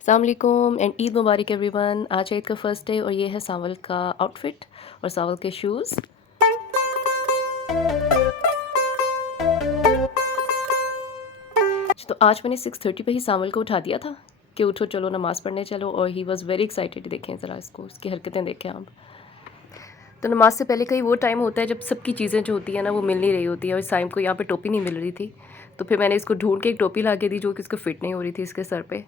अस्सलाम वालेकुम and Eid Mubarak everyone. आज है ईद का फर्स्ट डे और ये है सावल का आउटफिट और सावल के शूज़। तो आज मैंने 6:30 पे ही सावल को उठा दिया था कि उठो चलो नमाज़ पढ़ने चलो, और ही वॉज़ वेरी एक्साइटेड। देखें ज़रा इसको, इसकी हरकतें देखें आप। तो नमाज से पहले कई वो टाइम होता है जब सबकी चीज़ें जो होती है ना वो मिल नहीं रही होती है, और साइम को यहाँ पे टोपी नहीं मिल रही थी, तो फिर मैंने इसको ढूंढ के एक टोपी ला के दी जो कि इसको फिट नहीं हो रही थी इसके सर पे।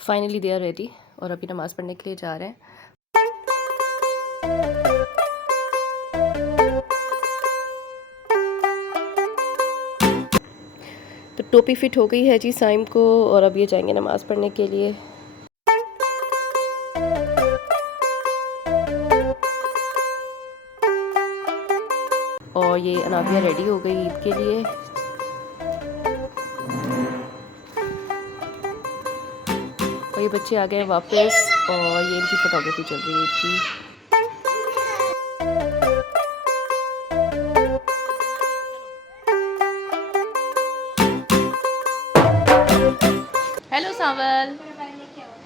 फाइनली दे आर रेडी और अभी नमाज़ पढ़ने के लिए जा रहे हैं। तो टोपी फिट हो गई है जी साइम को, और अब ये जाएंगे नमाज़ पढ़ने के लिए। और ये अनाबिया रेडी हो गई ईद के लिए। और ये बच्चे आ गए वापस और ये इनकी फोटोग्राफी चल रही है ईद की। हेलो सावल,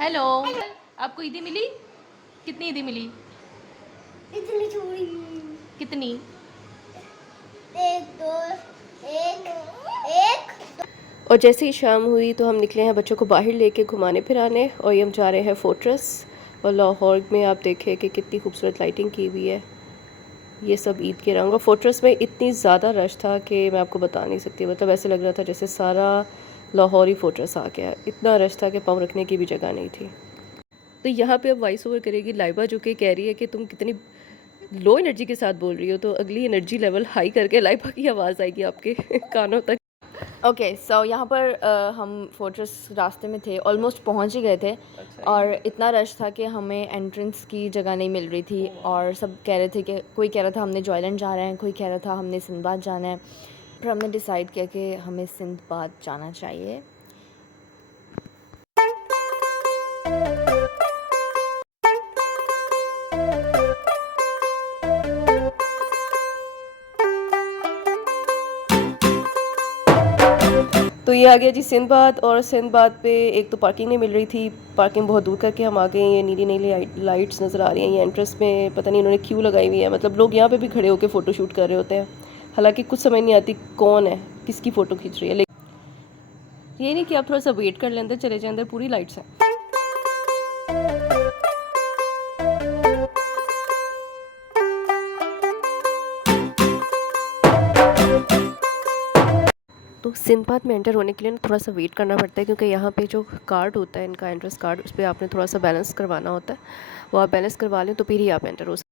हेलो। आपको ईदी मिली? कितनी ईदी मिली? इतनी चूड़ी। कितनी? एक दो, एक और जैसे ही शाम हुई तो हम निकले हैं बच्चों को बाहर लेके घुमाने फिराने, और ये हम जा रहे हैं फोर्ट्रेस। और लाहौर में आप देखें कि कितनी खूबसूरत लाइटिंग की हुई है। ये सब ईद के रंग। और फोर्ट्रेस में इतनी ज़्यादा रश था कि मैं आपको बता नहीं सकती। मतलब ऐसे लग रहा था जैसे सारा लाहौर ही फोर्ट्रेस आ गया। इतना रश था कि पाँव रखने की भी जगह नहीं थी। तो यहाँ पे अब वॉइस ओवर करेगी लाइबा, जो कि कह रही है कि तुम कितनी लो एनर्जी के साथ बोल रही हो। तो अगली एनर्जी लेवल हाई करके लाइबा की आवाज़ आएगी आपके कानों तक। ओके सो यहाँ पर हम फोर्ट्रेस रास्ते में थे, ऑलमोस्ट पहुँच ही गए थे। और इतना रश था कि हमें एंट्रेंस की जगह नहीं मिल रही थी। और सब कह रहे थे कि कोई कह रहा था हमने जॉयलैंड जा रहे हैं, कोई कह रहा था हमने सिंदबाद जाना है। फिर हमने डिसाइड किया कि हमें सिंदबाद जाना चाहिए। तो ये आ गया जी सिंदबाद। और सिंदबाद पे एक तो पार्किंग नहीं मिल रही थी, पार्किंग बहुत दूर करके हम आ गए। ये नीली नीली लाइट्स नज़र आ रही हैं। ये एंट्रेंस में पता नहीं इन्होंने क्यों लगाई हुई है। मतलब लोग यहाँ पे भी खड़े होकर फ़ोटो शूट कर रहे होते हैं, हालांकि कुछ समझ नहीं आती कौन है किसकी फ़ोटो खींच रही है। लेकिन ये नहीं कि आप थोड़ा सा वेट कर लें, अंदर चले जाए, अंदर पूरी लाइट्स हैं। तो सिंदबाद में एंटर होने के लिए थोड़ा सा वेट करना पड़ता है, क्योंकि यहाँ पे जो कार्ड होता है इनका एंट्रेंस कार्ड, उस पर आपने थोड़ा सा बैलेंस करवाना होता है। वो आप बैलेंस करवा लें तो फिर ही आप एंटर हो सकते।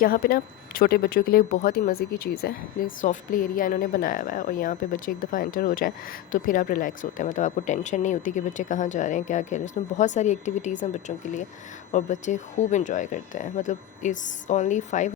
यहाँ पे ना छोटे बच्चों के लिए बहुत ही मज़े की चीज़ है। ये सॉफ्ट प्ले एरिया इन्होंने बनाया हुआ है, और यहाँ पे बच्चे एक दफ़ा एंटर हो जाएं तो फिर आप रिलैक्स होते हैं। मतलब आपको टेंशन नहीं होती कि बच्चे कहाँ जा रहे हैं, क्या खेल रहे हैं। इसमें बहुत सारी एक्टिविटीज़ हैं बच्चों के लिए, और बच्चे खूब इंजॉय करते हैं। मतलब इस ओनली 5।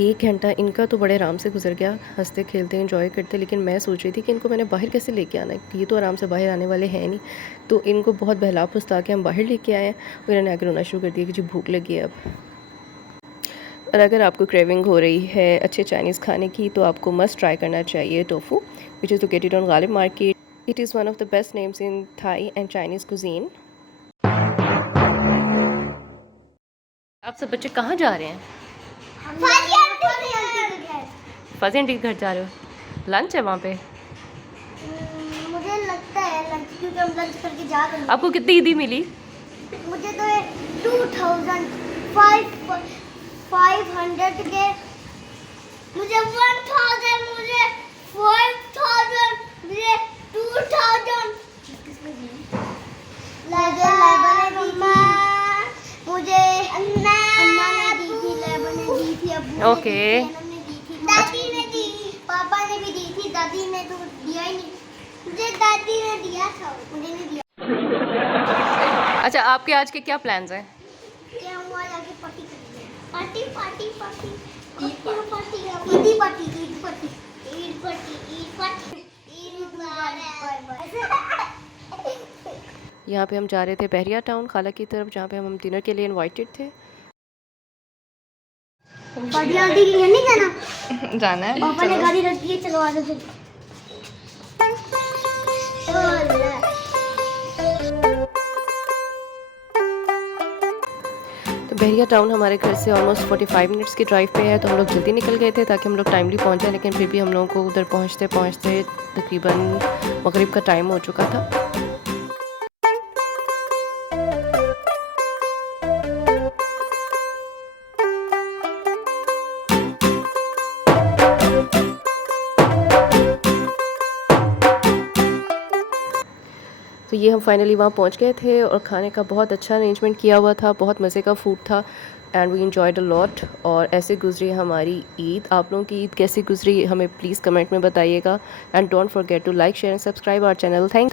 एक घंटा इनका तो बड़े आराम से गुजर गया, हंसते खेलते एंजॉय करते। लेकिन मैं सोच रही थी कि इनको मैंने बाहर कैसे लेके आना है, ये तो आराम से बाहर आने वाले हैं नहीं। तो इनको बहुत बहला फुसला के हम बाहर लेके आए हैं, और इन्होंने आकर रोना शुरू कर दिया कि जी भूख लगी है अब। और अगर आपको क्रेविंग हो रही है अच्छे चाइनीज़ खाने की, तो आपको मस्ट ट्राई करना चाहिए tofu, which is located on Ghalib market. It is one of the best names in Thai and Chinese cuisine. आप सब बच्चे कहाँ जा रहे हैं? फजी आंटी के घर जा रहे हो? लंच है वहाँ पे? मुझे लगता है लंच, क्योंकि हम लंच करके जा रहे हैं। आपको कितनी ईदी मिली? मुझे तो 2500 के, मुझे 1000, मुझे 5000, मुझे 2000। मुझे अन्ना ने दी थी, लेबा ने दी थी, अब्बू ओके। ने दी थी, दादी ने दी, पापा ने भी दी थी। दादी ने तो दिया ही नहीं, मुझे दादी ने दिया था, मुझे नहीं दिया। अच्छा, आपके आज के क्या प्लान्स हैं? क्या हुआ जाके पार्टी करनी है। Party party party Eid party Eid party Eid party Eid party Eid party Eid मुबारक। यहाँ पे हम जा रहे थे बहरिया टाउन खाला की तरफ, जहाँ पे हम डिनर के लिए इनवाइटेड थे। पार्टी आंटी के लिए नहीं जाना? जाना है। पापा ने गाड़ी रख दी है, चलो आ जाओ फिर। तो बहरिया टाउन हमारे घर से ऑलमोस्ट 45 मिनट्स की ड्राइव पे है, तो हम लोग जल्दी निकल गए थे ताकि हम लोग टाइमली पहुँच जाए, लेकिन फिर भी हम लोगों को उधर पहुँचते पहुँचते तकरीबन मगरिब का टाइम हो चुका था। तो ये हम फाइनली वहाँ पहुँच गए थे और खाने का बहुत अच्छा अरेंजमेंट किया हुआ था, बहुत मज़े का फूड था and we enjoyed a lot. और ऐसे गुजरी हमारी ईद। आप लोगों की ईद कैसी गुजरी हमें प्लीज़ कमेंट में बताइएगा and don't forget to like share and subscribe our channel. Thank